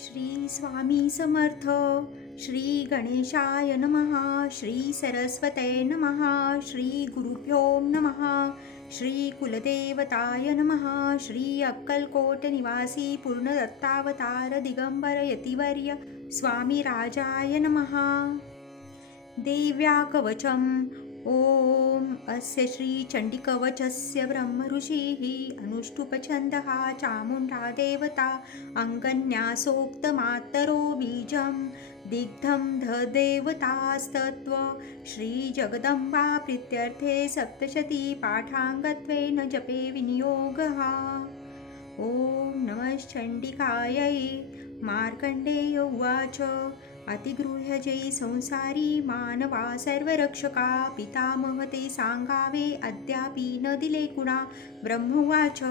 श्री स्वामी समर्थ. श्री गणेशाय नमः. श्री सरस्वते नमः. श्री गुरुभ्यो नमः. श्री कुलदेवताय नमः. श्री अक्कलकोट निवासी पूर्णदत्तावतार दिगंबर यतिवर्य स्वामी राजाय नमः. देव्या कवचम्. ओम अस्य श्री चंडिकवचस्य ब्रह्म ऋषिः अनुष्टुपछन्दः चामुण्डा देवता अङ्गन्यासोक्तमातरो बीजं दिग्धं देवतास्तत्व श्री जगदम्बा प्रीत्यर्थे सप्तशती पाठाङ्गत्वेन जपे विनियोगः. ओम नमश्चण्डिकायै. मार्कण्डेय उवाच. अतिगृह्य जै संसारी मानवा सर्वरक्षका पितामह ते सांगावे अद्यापि न दिले कुणा. ब्रह्मवाच.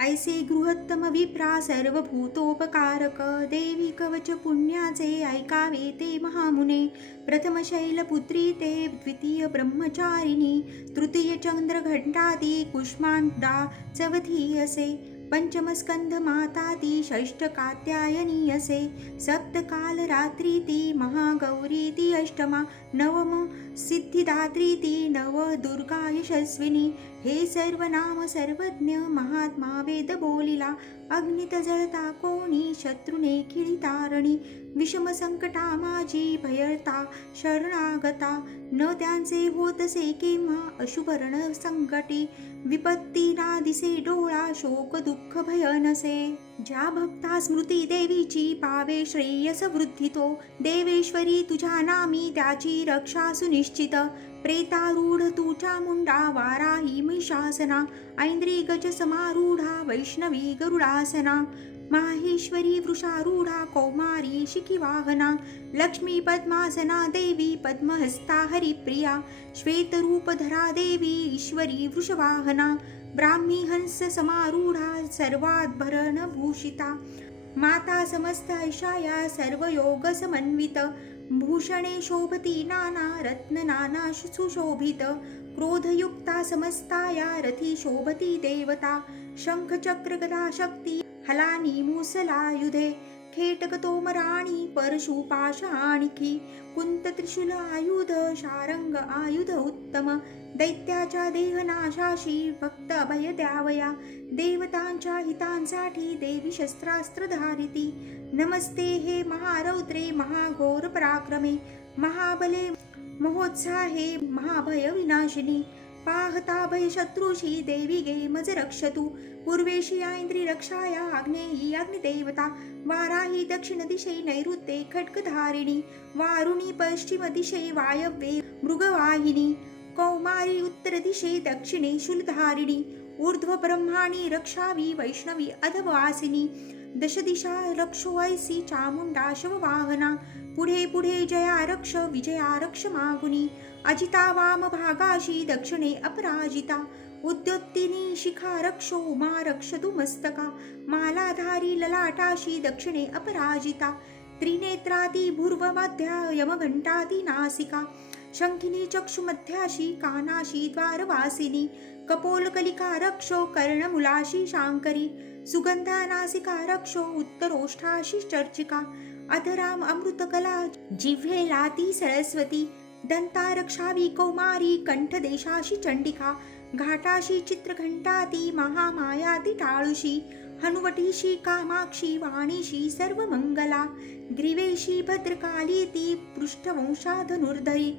ऐसे गृहत्तम विप्रा सर्वभूतोपकारक देवी कवच पुण्याचे ऐकावे ते महामुने. प्रथम शैलपुत्री ते द्वितीय ब्रह्मचारिणी तृतीय चंद्रघंटाती कुष्मांडा चवथी असे. पंचम स्कंध माता ती षष्ठ कात्यायनी असे. सप्तकाल रात्री ती महागौरी ती अष्टमा. नवम सिद्धिदात्री ती नव दुर्गा यशस्विनी. हे सर्व नाम सर्वज्ञ महात्मा वेद बोलिला. अग्नित जळता कोणी शत्रुने खिळी विषम संकटा माझी भयळता शरणागता. न त्यांचे होतसे केव्हा अशुभरण संकटी. विपत्ती ना दिसे डोळा शोक दुःख भय नसे. ज्या भक्ता स्मृती देवीची पावे श्रेयस वृद्धितो. देवेश्वरी तुझ्या नामी त्याची रक्षा सुनिश्चित. प्रेतारूढ तू चामुंडा वाराही महिषासना. ऐंद्री गज समारूढा वैष्णवी गरुडासना. माहेश्वरी वृषारूढा कौमारी शिखिवाहना. लक्ष्मी पद्मासना देवी पद्महस्ता हरिप्रिया. श्वेतरूपधरा देवी ईश्वरी वृषवाहना. ब्राह्मी हंस समारूढा सर्वाद्भरण भूषिता. माता समस्त ऐशाया सर्वयोग समन्वित. भूषणे शोभती नाना रत्न नाना सुशोभित. क्रोधयुक्ता समस्ताया रथी शोभती देवता. शंख चक्र गदा शक्ती हलानी मूसलायुधे. खेटक तोमराणी परशुपाशाणिकी. कुंत त्रिशूल आयुध शारंग आयुध उत्तम. दैत्याच्या देहनाशाशी भक्त अभय द्यावया. देवतांच्या हितांसाठी देवी शस्त्रास्त्र धारिती. नमस्ते हे महारौद्रे महाघोर पराक्रमे. महाबले महोत्साहे महाभय विनाशिनी. पाहता भय शत्रुषी देवी गे मज रक्षतु. पूर्वेशी ऐंद्री रक्षाया आग्नेयी अग्निदेवता. वाराही दक्षिण दिशे नैऋत्ये खड्गधारिणी. वारुणी पश्चिम दिशे वायव्ये मृगवाहिनी. कौमारी उत्तर दिशे दक्षिणे शूलधारिणी. ऊर्ध्व ब्रह्माणी रक्षावी वैष्णवी अधवासिनी. दश दिशा रक्षो ऐसी चामुंडा शववाहना. पुढे पुढे जया रक्ष विजया रक्ष मागुनी. अजिता वाम भागाशी दक्षिणे अपराजिता. उद्योत्तिनी शिखा रक्षो उमा रक्षतु मस्तका. मालाधारी ललाटाशी दक्षिणे अपराजिता. त्रिनेत्राती भूर्व मध्या यमघंटाती नासिका. शंखिनी चक्षुमध्याशी कानाशी द्वारवासिनी. कपोलकलिका रक्षो कर्णमुलाशी शांकरी. सुगंधा नासिका रक्षो उत्तरोष्ठाशी चर्चिका. अधराम अमृतकला जिव्हेलाती सरस्वती. दंता रक्षावी कौमारी कंठदेशाशी चंडिका. घाटाशी चित्रघंटाती महामायाती टाळुशी. हनुवटीशी कामाक्षी वाणीशी सर्वमंगला. ग्रीवेशी भद्रकाली ती पृष्ठवंशा धनुर्धरी.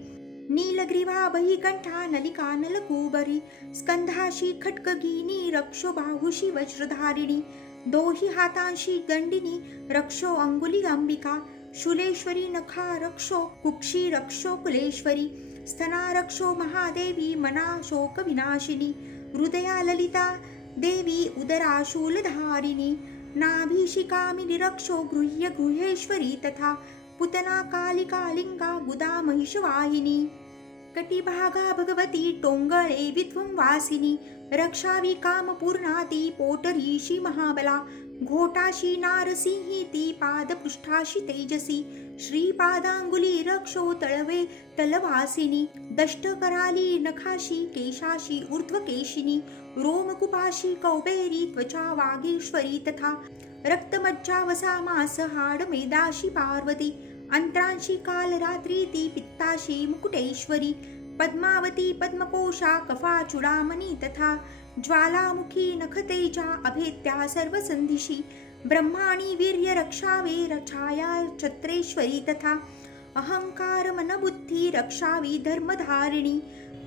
नीलग्रीवा बहिकंठा नलिका नलकूबरी. स्कंधाशी खड्गगिनी रक्षो बाहुशी वज्रधारिणी. दोही हातांशी दंडिनी रक्षो अंगुली अंबिका. शूलेश्वरी नखा रक्षो कुक्षी रक्षो कुलेश्वरी. स्तना रक्षो महादेवी मना शोक विनाशिनी. हृदया ललिता देवी उदरा शूलधारिणी. नाभिशिकामिनी रक्षो गृह्य गृहेश्वरी तथा. पुतना कालिका लिंगा गुदा महिषवाहिनी. कटिभागा भगवती टोंगळे विध्वं वासिनी. रक्षावी कामपूर्णाती पोटरीशी महाबला. घोटाशी नारसिंही ती पादपृष्ठाशी तेजसी. श्रीपादांगुली रक्षो तळवे तलवासिनी. दष्टकराली नखाशी केशाशी ऊर्ध्वकेशिनी. रोमकुपाशी कौबेरी त्वचा वागीश्वरी तथा. रक्तमज्जावसा मास हाड मेदाशी पार्वती अंतरांशी काल रात्री ती पित्ताशी मुकुटेश्वरी पद्मावती पद्मकोशा कफा चूडामणी तथा ज्वालामुखी नखतेजा अभेद्या सर्वसंधिशी ब्रह्माणी वीर्य रक्षावे रछाया छत्रेश्वरी तथा अहंकार मनबुद्धी रक्षावी धर्मधारिणी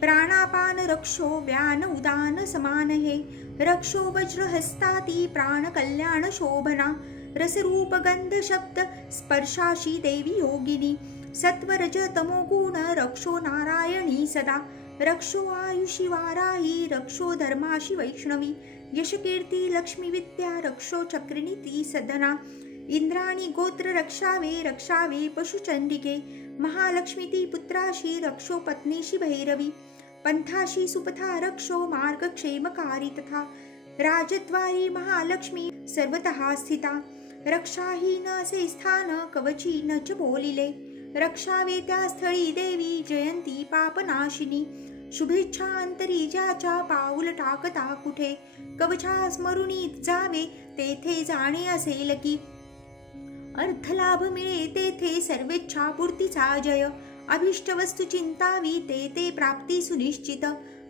प्राणापान रक्षो व्यान उदान समान हे रक्षो वज्रहस्ताती प्राण कल्याण शोभना रसरूप गंध शब्द स्पर्शाशी देवी योगिनी सत्वरज तमो गुण रक्षो नारायणी सदा रक्षो आयुषी वाराही रक्षो धर्माशी वैष्णवी यशकीर्ती लक्ष्मी विद्या रक्षो चक्रिणी ती सदना इंद्राणी गोत्र रक्षावे पशुचंडिके महालक्ष्मी ती पुत्राशी रक्षो पत्नीशी भैरवी पंथाशी सुपथा रक्षो मार्गक्षेमकारी तथा राजद्वारी महालक्ष्मी सर्वतः स्थिता रक्षाहीन असे स्थान कवची न च बोलिले रक्षावे त्या स्थळी देवी जयंती पापनाशिनी शुभेच्छा अंतरी ज्याच्या पाऊल टाकता कुठे कवचा स्मरुणी जावे तेथे जाणे असेल की अर्थलाभ मिळे तेथे सर्वेच्छा पूर्तीचा जय अभिष्ट वस्तू चिंतावी ते प्राप्ती सुनिश्चित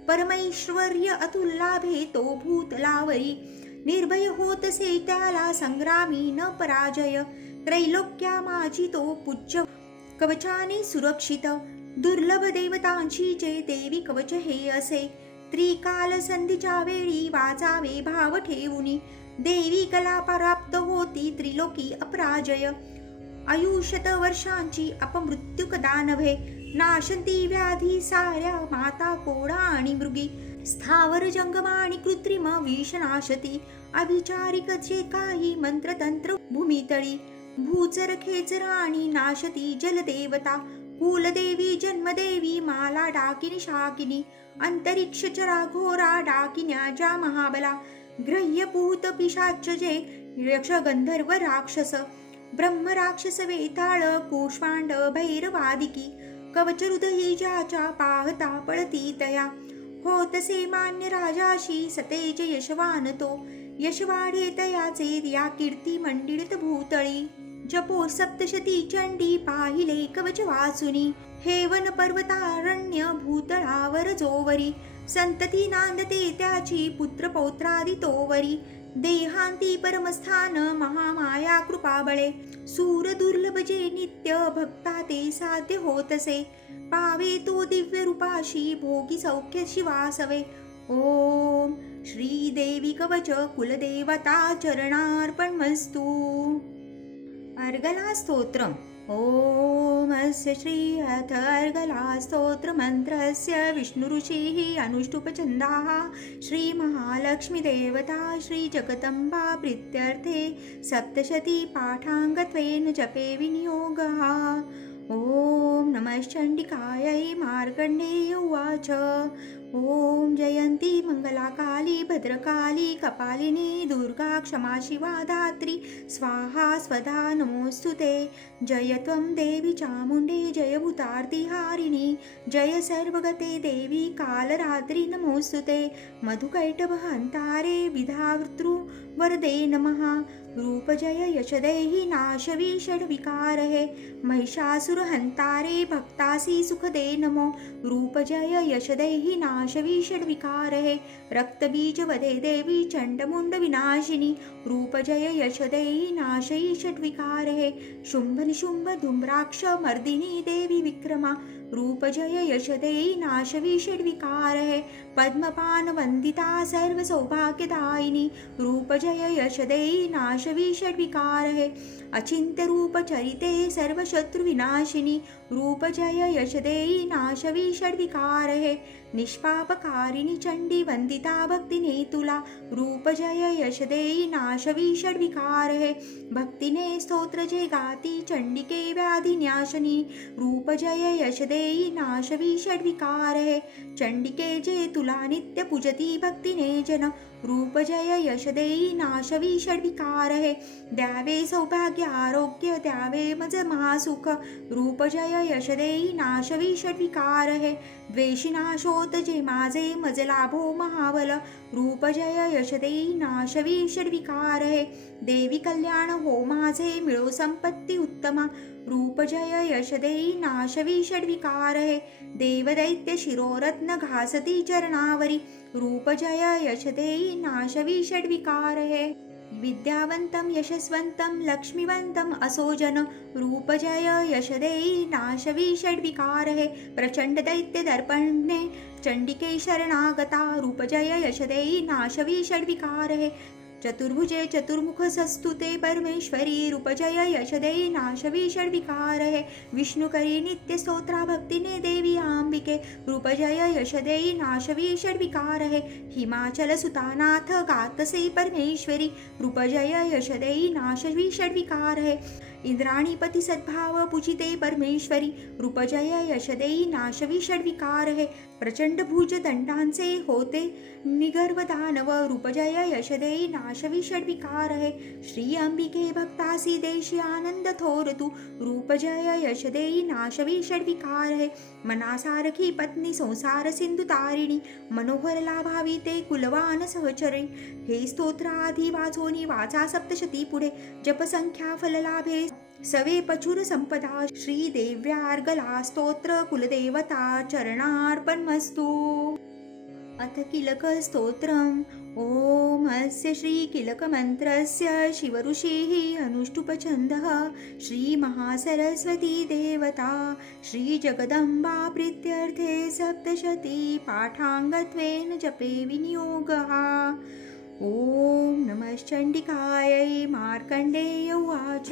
परमैश्वर्य अतुल्लाभे तो भूतलावरी निर्भय होतसे त्याला संग्रामी न पराजय त्रैलोक्या माझी तो पूज्य कवचाने सुरक्षित दुर्लभ देवतांची जे देवी कवच हे असे त्रिकाल संधीच्या वेळी वाजावे भाव ठेवुनी देवी कला प्राप्त होती त्रिलोकी अपराजय आयुष्यत वर्षांची अपमृत्यू कदा नव्हे नाशंती व्याधी साऱ्या माता कोडा आणि मृगी स्थावर जंगम आणि कृत्रिम विषनाशती अभिचारिक जे काही मंत्रतंत्र भूमितळी भूचर खेचर आणि नाशती जलदेवता कुलदेवी जन्मदेवी माला डाकिनी शाकिनी अंतरिक्ष चरा घोरा डाकिन्या ज्या महाबला ग्रह्यभूत पिशाच जे यक्ष गंधर्व राक्षस ब्रह्म राक्षस वेताळ कुष्मांड भैरवादिकी कवच हृदयी ज्याच्या पाहता पळती तया होतसे मान्य राजाशी सतेज यशवान तो यशवाढे तयाचे या कीर्ती मंडित भूतळी जपो सप्तशती चंडी पाहिले कवच वाचुनी हेवन पर्वतारण्य भूतळावर जोवरी संतती नांदते त्याची पुत्र पौत्रादी तोवरी देहांती परमस्थान महामाया कृपाबळे सूर दुर्लभ जे नित्य भक्ता ते साध्य होतसे पावे तो दिव्य रूपाशी भोगी सौख्य शिवासवे ओम श्री देवी कवच कुलदेवता चरणार्पणमस्तु अर्गला स्तोत्रम् ओम अस्य श्री अथ अर्गला स्तोत्र मंत्रस्य विष्णुऋषिः अनुष्टुपछन्दाः श्री महालक्ष्मी देवता श्री जगदम्बा प्रीत्यर्थे सप्तशती पाठाङ्गत्वेन जपे विनियोगः ओम नमश्चण्डिकायै मार्कण्डेय उवाच ओम जयंती मंगलाकाली भद्रकाली कपालिनी दुर्गा क्षमा शिवा धात्री स्वाहा स्वधा नमोस्तुते जय त्वं देवी चामुण्डे जय भूतार्तिहारिणी जय सर्वगते देवी कालरात्रि नमोस्तुते मधुकैटभहन्तारे विधातृ वरदे नमः रूपजय यशदेहि नाशवी षड्विकारहे महिषासुरहन्तारे भक्तासि सुखदे नमो रूपजय यशदेहि नाशवी षड्विकारहे रक्तबीजवदे देवी चण्डमुण्ड विनाशिनी रूपजय यशदेहि नाशयि षड्विकारहे शुम्भ निशुम्भ धूम्राक्ष मर्दिनी देवी विक्रमा रूपजय यशदेहि नाशवी षड्विकारहे पद्मपान वंदिता सर्व सौभाग्यदायिनी रूपजय यशदेहि नाशवी षड्विकारहे अचिन्त्य रूप चरिते सर्व शत्रु विनाशिनी रूपजय यशदेहि नाशवी षड्विकारहे निष्पापकारिणी चंडी वंदिता भक्तिने तुला रूपजय यशदेहि नाशवी षड्विकारहे भक्तिने स्तोत्र जे गाती चंडिके व्याधिन्याशनी रूपजय यशदेहि नाशवी षड्विकारहे चंडिके जे तुला नित्य पूजती भक्तिने जन रूप जय यश देई नाशवी षड्विकार हे द्यावे सौभाग्य आरोग्य द्यावे मज महासुख रूप जय यश देई नाशवी षड्विकार हे द्वेषी नाशोत जे माझे मज लाभो महाबल रूप जय यश देई नाशवी षड्विकार हे देवी कल्याण हो माझे मिळो संपत्ती उत्तमा रूप जय यश देई नाशवी षड्विकार हे देवदैत्य शिरोरत्न घासती चरणावरी रूप जय यश देई नाशवी षड्विकार हे विद्यावंतम यशस्वंतम लक्ष्मीवंतम असो जन रूप जय यश देई नाशवी षड्विकार हे प्रचंड दैत्य दर्पणे चंडिके शरणागता रूप जय यश देई नाशवी षड्विकार हे चतुर्भुजे चतुर्मुख सस्तुते परमेश्वरी रूप जय यश देई नाशवी षड्विकार हे विष्णु करी नित्य स्तोत्रा भक्तीने देवी अंबिके रूप जय यश देई नाशवी षड्विकार हे हिमाचल सुतानाथ गातसे परमेश्वरी रूप जय यश देई नाशवी षड्विकार हे इंद्राणीपती सद्भाव पूजिते परमेश्वरी रूप जय यश देई नाशवी षड्विकार हे प्रचंड भुज दंडांचे होते निगर्व दानव रूप जय यश देई नाशवी षड्विकार हे श्री अंबिके भक्तासी देशी आनंद थोर तू रूप जय यश देई नाशवी षड्विकार हे मनासारखी पत्नी संसार सिंधु तारिणी मनोहर लाभावी ते कुलवान सहचरी हे स्तोत्र आधी वाचोनी वाचा सप्तशती पुढे जपसंख्या फललाभे सवे पचुर संपदा श्री देव्यार्गला स्तोत्र कुलदेवता चरणार्पणमस्तु अथ किलक स्तोत्रम् ओम अस्य श्री किलक मंत्रस्य शिव ऋषिः अनुष्टुपछन्दः श्री महासरस्वती देवता श्री जगदम्बा प्रीत्यर्थे सप्तशती पाठाङ्गत्वेन जपे विनियोगः ओम नमश्चण्डिकायै मार्कण्डेय उवाच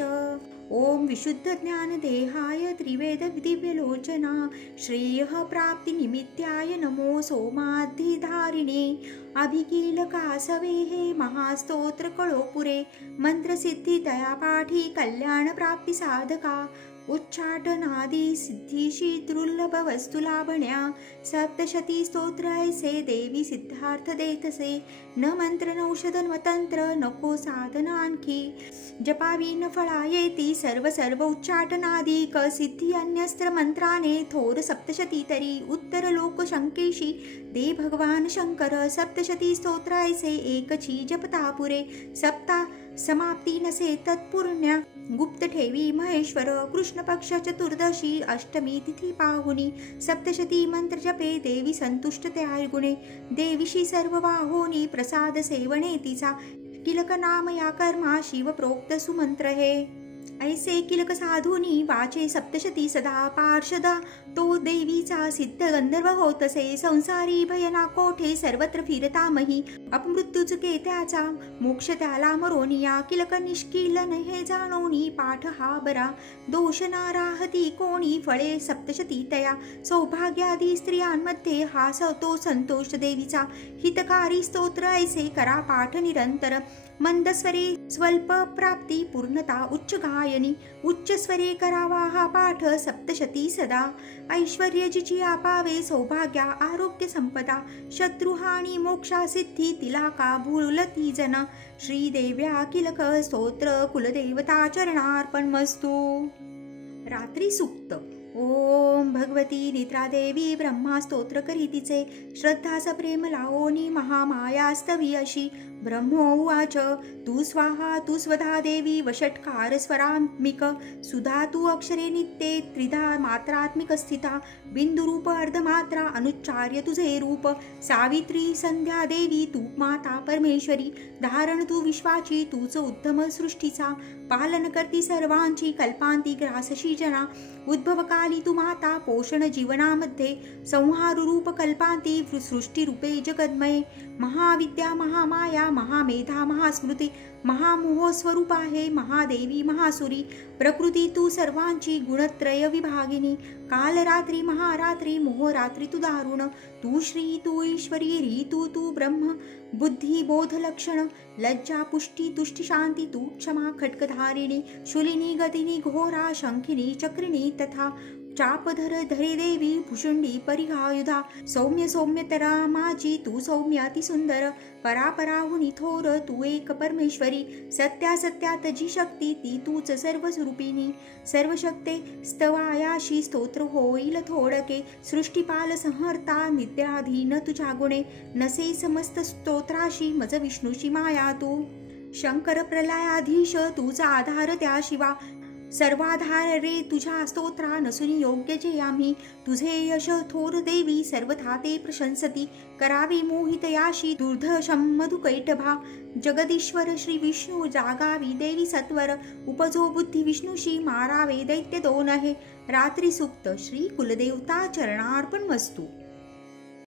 ओम विशुद्ध ज्ञान देहाय त्रिवेद दिव्यलोचना श्रेयः प्राप्ति निमित्ताय नमो सोमाधिधारिणे अभिकीलकासवेः महास्तोत्र कळोपुरे मंत्रसिद्धी दयापाठी कल्याण प्राप्ति साधका उच्चाटनादि सिद्धीशी दुर्लभ वस्तुलाभण्या सप्तशती स्तोत्र ऐसे देवी सिद्धार्थ देतसे न मंत्र न औषध न तंत्र नको साधन आणखी जपावी न फळा येती सर्व उच्चाटनादि क सिद्धी अन्यस्त्र मंत्राने थोर सप्तशती तरी उत्तर लोक शंकेशी दे भगवान शंकर सप्तशती स्तोत्र ऐसे एकची जपता पुरे सप्ता समाप्ती नसे तत्पुण्या गुप्त ठेवी महेश्वर कृष्ण पक्ष चतुर्दशी अष्टमी तिथी पाहुनी सप्तशती मंत्र जपे देवी संतुष्ट त्या गुणे देवीशी सर्व वाहोनी प्रसाद सेवने तिचा किलक नाम या कर्मा शिव प्रोक्त सुमंत्र हे ऐसे किलक साधुनी वाचे सप्तशती सदा पार्षदा तो देवीचा सिद्ध गंधर्व होतसे संसारी भयना कोठे सर्वत्र फिरतामही अपमृत्यू चुके त्याचा मोक्ष त्याला मरोनिया किलक निष्किलन हे जाणोनी पाठ हा बरा दोष नाराहती कोणी फळे सप्तशती तया सौभाग्यादी स्त्रियांमध्ये हा तो संतोष देवीचा हितकारी स्तोत्र ऐसे करा पाठ निरंतर मंदस्वरे स्वल्प प्राप्ती पूर्णता उच्च गायनी उच्च स्वरे करावा हा पाठ सप्तशती सदा ऐश्वर्य जिची आपावे सौभाग्या आरोग्य संपदा शत्रुहानी मोक्षा सिद्धी तिला का भूलती जन श्रीदेव्या किलक स्तोत्र कुलदेवता चरणार्पणमस्तु रात्री सुक्त ओम भगवती निद्रादेवी ब्रह्मा स्तोत्र करीतीचे श्रद्धा सप्रेम लावोनी महामायास्तवी अशी ब्रह्मोवाच तू स्वाहा तू स्वधा देवी वषट्कार स्वरात्मिक सुधा तू अक्षरे नित्ये त्रिधा मात्रात्मिक स्थिता बिंदुरूप अर्धमात्रा अनुच्चार्य तुझे रूप सावित्री संध्या देवी तू माता परमेश्वरी धारण तू विश्वाची तूच उत्तम सृष्टीचा पालन करती सर्वांची कल्पांती ग्रासशी जना उद्भवकाली तू माता पोषण जीवनामध्ये संहार रूप कल्पांती सृष्टी रूपे जगन्मये महाविद्या महामाया महामेधा महास्मृती महामोह स्वरूप आहे महादेवी महासुरी प्रकृती तू सर्वांची गुणत्रय विभागिनी काल रात्री महारात्री मोहरात्री तू दारुण तू श्री तू ईश्वरी री तू ब्रह्म बुद्धी बोध लक्षण लज्जा पुष्टी तुष्टी शांती तू क्षमा खड्गधारिणी शूलिनी गतिनी घोरा शंखिनी चक्रिणी तथा चापधर धरे देवी भुषुंडी परिघायुधा सौम्य सौम्यतरा माझी तू सौम्य अतिसुंदर परापराहुनी थोर तू एक परमेश्वरी सत्या सत्यात जी शक्ती ती तूच सर्व स्वरूपिणी सर्वशक्ते स्तवायाशी स्तोत्र होईल थोडके सृष्टीपाल संहर्ता नित्याधीन तुझ्या गुणे नसे समस्त स्तोत्राशी मज विष्णूशी माया तू शंकर प्रलयाधीश तुझा आधार त्या शिवा सर्वाधार रे तुझ्या स्तोत्रा नसून योग्य जे आम्ही तुझे यश थोर देवी सर्वथा ते प्रशंसती करावी मोहित याशी दुर्धशम मधुकैटभा जगदीश्वर श्री विष्णू जागावी देवी सत्वर उपजो बुद्धी विष्णूशी मारावे दैत्य दोन आहे रात्री सुप्त श्री कुलदेवता चरणार्पण वस्तू।